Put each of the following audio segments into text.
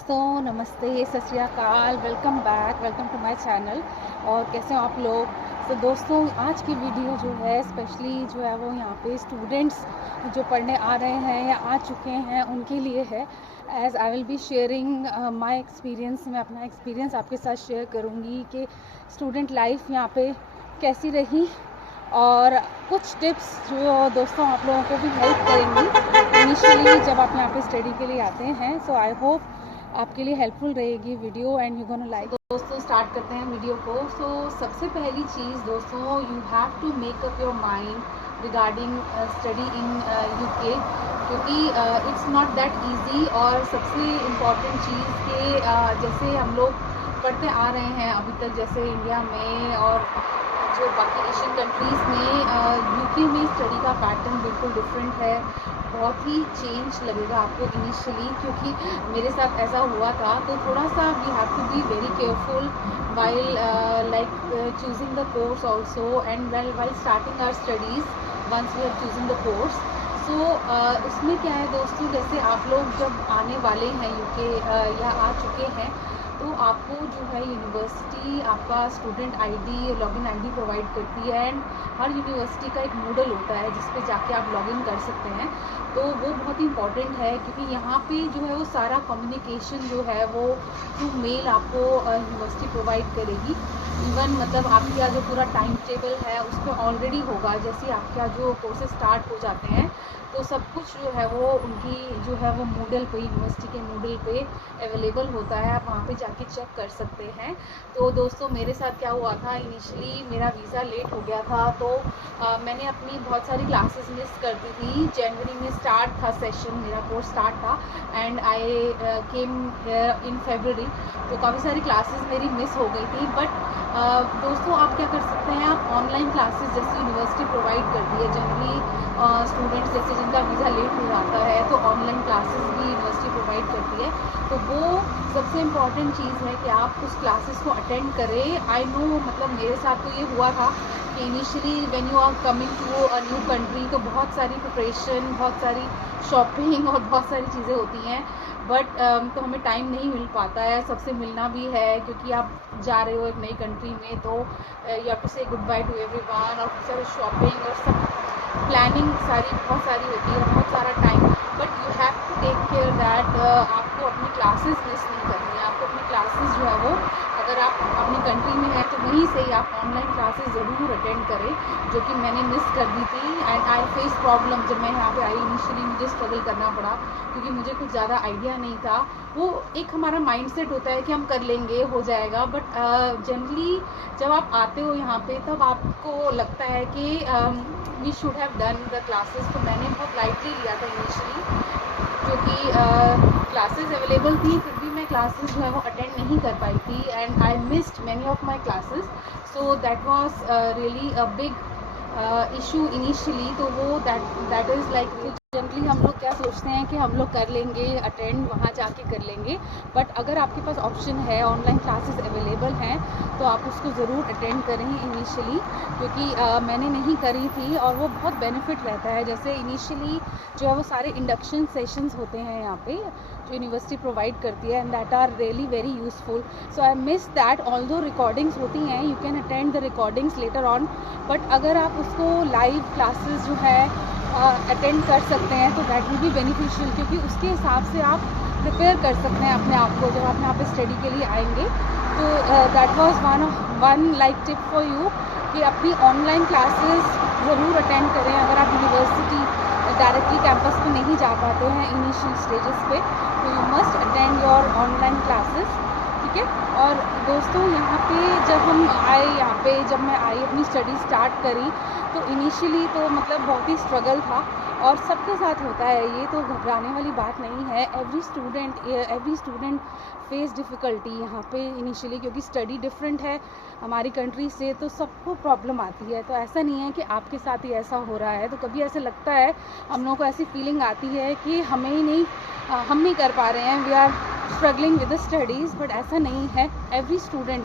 दोस्तों नमस्ते, सत श्री अकाल, welcome back, welcome to my channel. और कैसे हो आप लोग। तो दोस्तों आज की वीडियो जो है स्पेशली जो है वो यहाँ पे स्टूडेंट्स जो पढ़ने आ रहे हैं या आ चुके हैं उनके लिए है। As I will be sharing my experience, मैं अपना एक्सपीरियंस आपके साथ शेयर करूँगी कि स्टूडेंट लाइफ यहाँ पे कैसी रही और कुछ टिप्स जो दोस्तों आप लोगों को भी हेल्प करेंगी इनिशियली जब आप यहाँ पे स्टडी के लिए आते हैं। सो आई होप आपके लिए हेल्पफुल रहेगी video and you gonna like. दोस्तों स्टार्ट करते हैं वीडियो को। सो सबसे पहली चीज़ दोस्तों, you have to make up your mind regarding study in UK, क्योंकि इट्स नॉट दैट इजी। और सबसे इम्पॉर्टेंट चीज़ कि जैसे हम लोग पढ़ते आ रहे हैं अभी तक, जैसे इंडिया में और जो बाकी एशियन कंट्रीज़ में, यूके में स्टडी का पैटर्न बिल्कुल डिफरेंट है। बहुत ही चेंज लगेगा आपको इनिशियली, क्योंकि मेरे साथ ऐसा हुआ था। तो थोड़ा सा we have to be very careful while like choosing the course also and while starting our studies once we are choosing the course. So इसमें क्या है दोस्तों, जैसे आप लोग जब आने वाले हैं यूके या आ चुके हैं तो आपको जो है यूनिवर्सिटी आपका student ID, login ID provide करती है। एंड हर यूनिवर्सिटी का एक मोडल होता है जिस पे जाके आप लॉगिन कर सकते हैं। तो वो बहुत इंपॉर्टेंट है, क्योंकि यहाँ पे जो है वो सारा कम्युनिकेशन जो है वो थ्रू मेल आपको यूनिवर्सिटी प्रोवाइड करेगी। इवन मतलब आपका जो पूरा टाइम टेबल है उस पर ऑलरेडी होगा। जैसे आपका जो कोर्सेज स्टार्ट हो जाते हैं तो सब कुछ जो है वो उनकी जो है वो मूडल पे, यूनिवर्सिटी के मूडल पे अवेलेबल होता है। आप वहाँ पे जाके चेक कर सकते हैं। तो दोस्तों मेरे साथ क्या हुआ था, इनिशियली मेरा वीज़ा लेट हो गया था तो मैंने अपनी बहुत सारी क्लासेस मिस कर दी थी। जनवरी में स्टार्ट था सेशन, मेरा कोर्स स्टार्ट था एंड आई केम इन फरवरी। तो काफ़ी सारी क्लासेस मेरी मिस हो गई थी। बट दोस्तों आप क्या कर सकते हैं, आप ऑनलाइन क्लासेस जैसे यूनिवर्सिटी प्रोवाइड करती है जनरली स्टूडेंट्स जैसे जिनका वीज़ा लेट हो जाता है तो ऑनलाइन क्लासेस भी यूनिवर्सिटी प्रोवाइड करती है। तो वो सबसे इम्पॉर्टेंट चीज़ है कि आप उस क्लासेस को अटेंड करें। आई नो, मतलब मेरे साथ तो ये हुआ था कि initially when you are coming to a new country तो बहुत सारी प्रिपरेशन, बहुत सारी शॉपिंग और बहुत सारी चीज़ें होती हैं। बट तो हमें टाइम नहीं मिल पाता है सबसे मिलना भी है, क्योंकि आप जा रहे हो एक नई कंट्री में तो यू हैव टू से गुड बाय टू एवरीवन। और बहुत सारी शॉपिंग और सब प्लानिंग सारी बहुत सारी होती है, बहुत सारा time. But you have to take care that आपको अपनी क्लासेस मिस नहीं करनी है। आपको अपनी क्लासेस जो है वो, अगर आप अपनी कंट्री में हैं तो वहीं से ही आप ऑनलाइन क्लासेस ज़रूर अटेंड करें, जो कि मैंने मिस कर दी थी। एंड आई फेस प्रॉब्लम जब मैं यहाँ पे आई। इनिशियली मुझे स्ट्रगल करना पड़ा क्योंकि मुझे कुछ ज़्यादा आइडिया नहीं था। वो एक हमारा माइंडसेट होता है कि हम कर लेंगे, हो जाएगा। बट जनरली जब आप आते हो यहाँ पे तब आपको लगता है कि we should have done the classes. तो मैंने बहुत लाइटली लिया था इनिशियली, क्योंकि क्लासेस अवेलेबल थी फिर भी मैं क्लासेस जो है वो अटेंड नहीं कर पाई थी and I missed many of my classes. So that was really a big issue initially. तो वो दैट इज़ लाइक, जनरली हम लोग क्या सोचते हैं कि हम लोग कर लेंगे अटेंड, वहाँ जाके कर लेंगे। बट अगर आपके पास ऑप्शन है, ऑनलाइन क्लासेस अवेलेबल हैं, तो आप उसको ज़रूर अटेंड करें इनिशियली, क्योंकि मैंने नहीं करी थी और वो बहुत बेनिफिट रहता है। जैसे इनिशियली जो है वो सारे इंडक्शन सेशंस होते हैं यहाँ पे जो यूनिवर्सिटी प्रोवाइड करती है and that are really very useful. So I miss that. Although recordings होती हैं, you can attend the recordings later on. But अगर आप उसको लाइव क्लासेस जो है अटेंड कर सकते हैं तो दैट विल बी बेनिफिशियल, क्योंकि उसके हिसाब से आप प्रिपेयर कर सकते हैं अपने आप को जब आप यहाँ पे स्टडी के लिए आएंगे। तो that was one like tip for you कि अपनी ऑनलाइन क्लासेस ज़रूर अटेंड करें। अगर आप यूनिवर्सिटी डायरेक्टली कैंपस पे नहीं जा पाते हैं इनिशियल स्टेजेस पे, तो you must attend your online classes, ठीक है। और दोस्तों यहाँ पे जब मैं आई अपनी स्टडी स्टार्ट करी तो इनिशियली तो मतलब बहुत ही स्ट्रगल था और सबके साथ होता है, ये तो घबराने वाली बात नहीं है। एवरी स्टूडेंट फेस डिफ़िकल्टी यहाँ पे इनिशियली, क्योंकि स्टडी डिफरेंट है हमारी कंट्री से, तो सबको प्रॉब्लम आती है। तो ऐसा नहीं है कि आपके साथ ही ऐसा हो रहा है। तो कभी ऐसे लगता है, हम लोगों को ऐसी फीलिंग आती है कि हम नहीं कर पा रहे हैं, we are struggling with the studies. But ऐसा नहीं है। एवरी स्टूडेंट,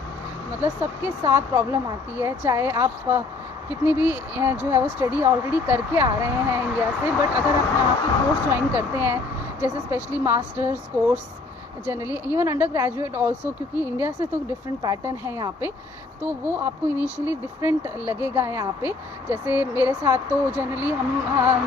मतलब सबके साथ प्रॉब्लम आती है, चाहे आप कितनी भी जो है वो स्टडी ऑलरेडी करके आ रहे हैं इंडिया से। बट अगर आप यहाँ पे कोर्स ज्वाइन करते हैं, जैसे specially masters course generally even under graduate also, क्योंकि इंडिया से तो डिफरेंट पैटर्न है यहाँ पे, तो वो आपको इनिशियली डिफरेंट लगेगा यहाँ पे। जैसे मेरे साथ तो जनरली हम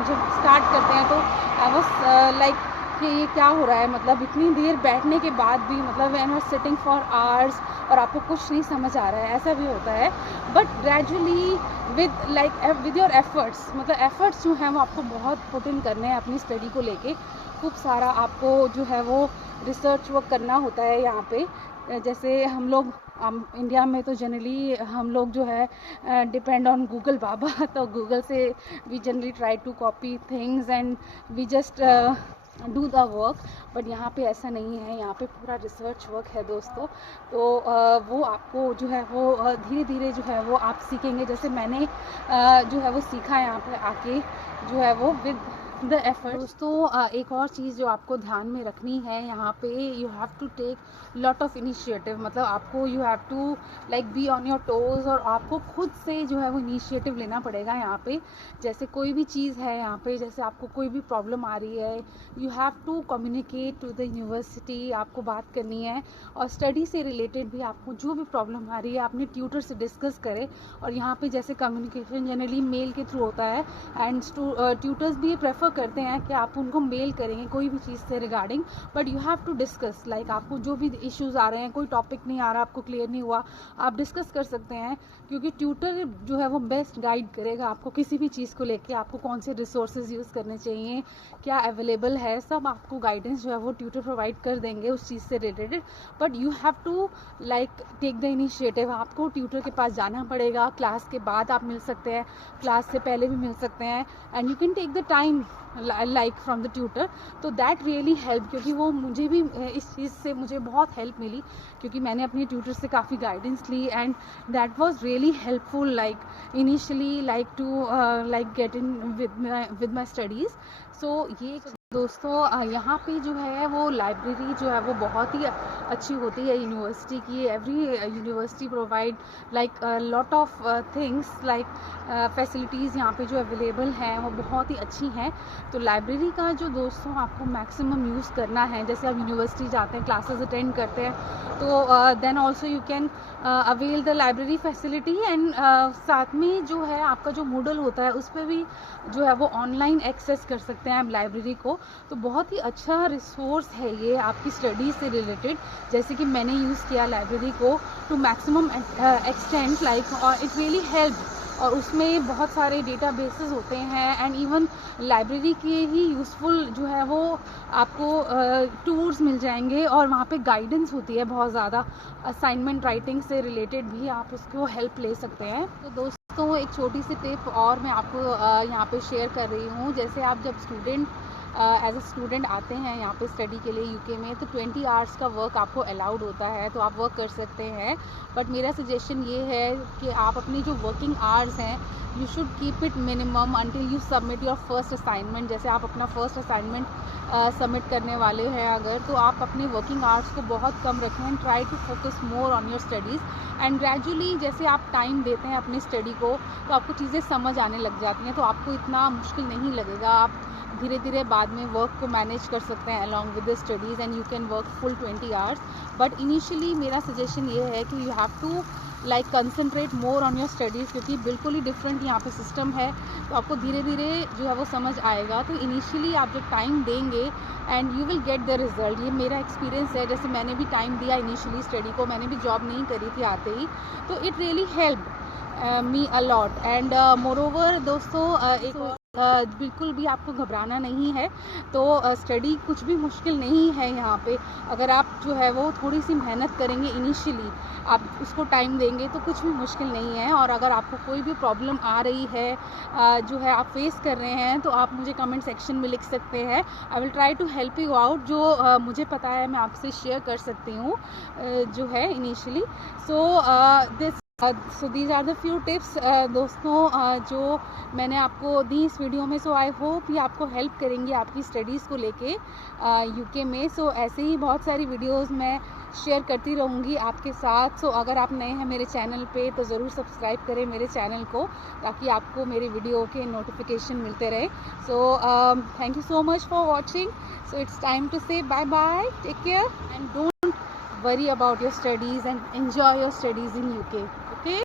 जब स्टार्ट करते हैं तो आई वाज लाइक कि ये क्या हो रहा है, मतलब इतनी देर बैठने के बाद भी, मतलब I am sitting for hours और आपको कुछ नहीं समझ आ रहा है, ऐसा भी होता है। But gradually with your efforts, मतलब एफर्ट्स जो हैं वो आपको बहुत पुट इन करने हैं अपनी स्टडी को लेके। खूब सारा आपको जो है वो रिसर्च वर्क करना होता है यहाँ पे। जैसे हम लोग इंडिया में तो जनरली हम लोग जो है डिपेंड ऑन गूगल बाबा, तो गूगल से we generally try to copy things and we just do the work. But यहाँ पे ऐसा नहीं है, यहाँ पे पूरा रिसर्च वर्क है दोस्तों। तो वो आपको जो है वो धीरे धीरे जो है वो आप सीखेंगे, जैसे मैंने जो है वो सीखा यहाँ पे आके, जो है वो विद द एफर्ट। दोस्तों एक और चीज़ जो आपको ध्यान में रखनी है यहाँ पे, you have to take lot of initiative, मतलब आपको you have to like be on your toes, और आपको खुद से जो है वो इनिशिएटिव लेना पड़ेगा यहाँ पे। जैसे कोई भी चीज़ है यहाँ पे, जैसे आपको कोई भी प्रॉब्लम आ रही है, you have to communicate to the university, आपको बात करनी है। और स्टडी से रिलेटेड भी आपको जो भी प्रॉब्लम आ रही है अपने ट्यूटर से डिस्कस करें। और यहाँ पे जैसे कम्युनिकेशन जनरली मेल के थ्रू होता है, एंड ट्यूटर्स भी ये प्रेफर करते हैं कि आप उनको मेल करेंगे कोई भी चीज़ से regarding, but you have to discuss, like आपको जो भी इश्यूज आ रहे हैं, कोई टॉपिक नहीं आ रहा, आपको क्लियर नहीं हुआ, आप डिस्कस कर सकते हैं। क्योंकि ट्यूटर जो है वो बेस्ट गाइड करेगा आपको किसी भी चीज़ को लेके, आपको कौन से रिसोर्सेज यूज़ करने चाहिए, क्या अवेलेबल है, सब आपको गाइडेंस जो है वो ट्यूटर प्रोवाइड कर देंगे उस चीज़ से related. But you have to like take the initiative, आपको ट्यूटर के पास जाना पड़ेगा। क्लास के बाद आप मिल सकते हैं, क्लास से पहले भी मिल सकते हैं, and you can take the time like from the tutor. तो दैट रियली हेल्प, क्योंकि वो मुझे भी इस चीज़ से मुझे बहुत हेल्प मिली, क्योंकि मैंने अपने ट्यूटर से काफ़ी गाइडेंस ली, and that was really helpful like initially like to like get in with my studies. So ये दोस्तों यहाँ पे जो है वो लाइब्रेरी जो है वो बहुत ही अच्छी होती है यूनिवर्सिटी की। Every university provide like lot of things, like facilities यहाँ पे जो अवेलेबल हैं वो बहुत ही अच्छी हैं। तो लाइब्रेरी का जो दोस्तों आपको मैक्सिमम यूज़ करना है, जैसे आप यूनिवर्सिटी जाते हैं, क्लासेस अटेंड करते हैं, तो then also you can avail the library facility. And साथ में जो है आपका जो मूडल होता है उस पर भी जो है वो ऑनलाइन एक्सेस कर सकते हैं आप लाइब्रेरी को। तो बहुत ही अच्छा रिसोर्स है ये आपकी स्टडी से रिलेटेड। जैसे कि मैंने यूज़ किया लाइब्रेरी को to maximum extent, like it really help. और उसमें बहुत सारे डेटाबेसेस होते हैं, एंड इवन लाइब्रेरी के ही यूज़फुल जो है वो आपको टूर्स मिल जाएंगे, और वहाँ पे गाइडेंस होती है बहुत ज़्यादा। असाइनमेंट राइटिंग से रिलेटेड भी आप उसको हेल्प ले सकते हैं। तो दोस्तों एक छोटी सी टिप और मैं आपको यहाँ पे शेयर कर रही हूँ। जैसे आप जब एज अ स्टूडेंट आते हैं यहाँ पे स्टडी के लिए यूके में, तो 20 आवर्स का वर्क आपको अलाउड होता है, तो आप वर्क कर सकते हैं। बट मेरा सजेशन ये है कि आप अपनी जो वर्किंग आवर्स हैं, you should keep it minimum until you submit your first assignment. जैसे आप अपना फर्स्ट असाइनमेंट सबमिट करने वाले हैं अगर, तो आप अपने वर्किंग आवर्स को बहुत कम रखें, and try to focus more on your studies. And gradually जैसे आप टाइम देते हैं अपनी स्टडी को, तो आपको चीज़ें समझ आने लग जाती हैं, तो आपको इतना मुश्किल नहीं लगेगा। आप धीरे धीरे बाद में वर्क को मैनेज कर सकते हैं along with the studies, and you can work full 20 hours. But initially मेरा सजेशन ये है कि you have to like concentrate more on your studies, क्योंकि बिल्कुल ही डिफरेंट यहाँ पे सिस्टम है, तो आपको धीरे धीरे जो है वो समझ आएगा। तो इनिशियली आप जब टाइम देंगे and you will get the result, ये मेरा एक्सपीरियंस है। जैसे मैंने भी टाइम दिया इनिशियली स्टडी को, मैंने भी जॉब नहीं करी थी आते ही, तो it really help me a lot. And moreover दोस्तों एक बिल्कुल भी आपको घबराना नहीं है। तो स्टडी कुछ भी मुश्किल नहीं है यहाँ पे। अगर आप जो है वो थोड़ी सी मेहनत करेंगे इनिशियली, आप उसको टाइम देंगे, तो कुछ भी मुश्किल नहीं है। और अगर आपको कोई भी प्रॉब्लम आ रही है जो है आप फेस कर रहे हैं, तो आप मुझे कमेंट सेक्शन में लिख सकते हैं। I will try to help you out. जो मुझे पता है मैं आपसे शेयर कर सकती हूँ जो है initially. So this so these are the few tips दोस्तों जो मैंने आपको दी इस वीडियो में. सो आई होप ये आपको हेल्प करेंगी आपकी स्टडीज़ को लेके यूके में. सो ऐसे ही बहुत सारी वीडियोस मैं शेयर करती रहूँगी आपके साथ. सो अगर आप नए हैं मेरे चैनल पे तो ज़रूर सब्सक्राइब करें मेरे चैनल को, ताकि आपको मेरे वीडियो के नोटिफिकेशन मिलते रहे. So thank you so much for watching. So it's time to say bye bye. Take care and don't worry about your studies and enjoy your studies in UK. Okay.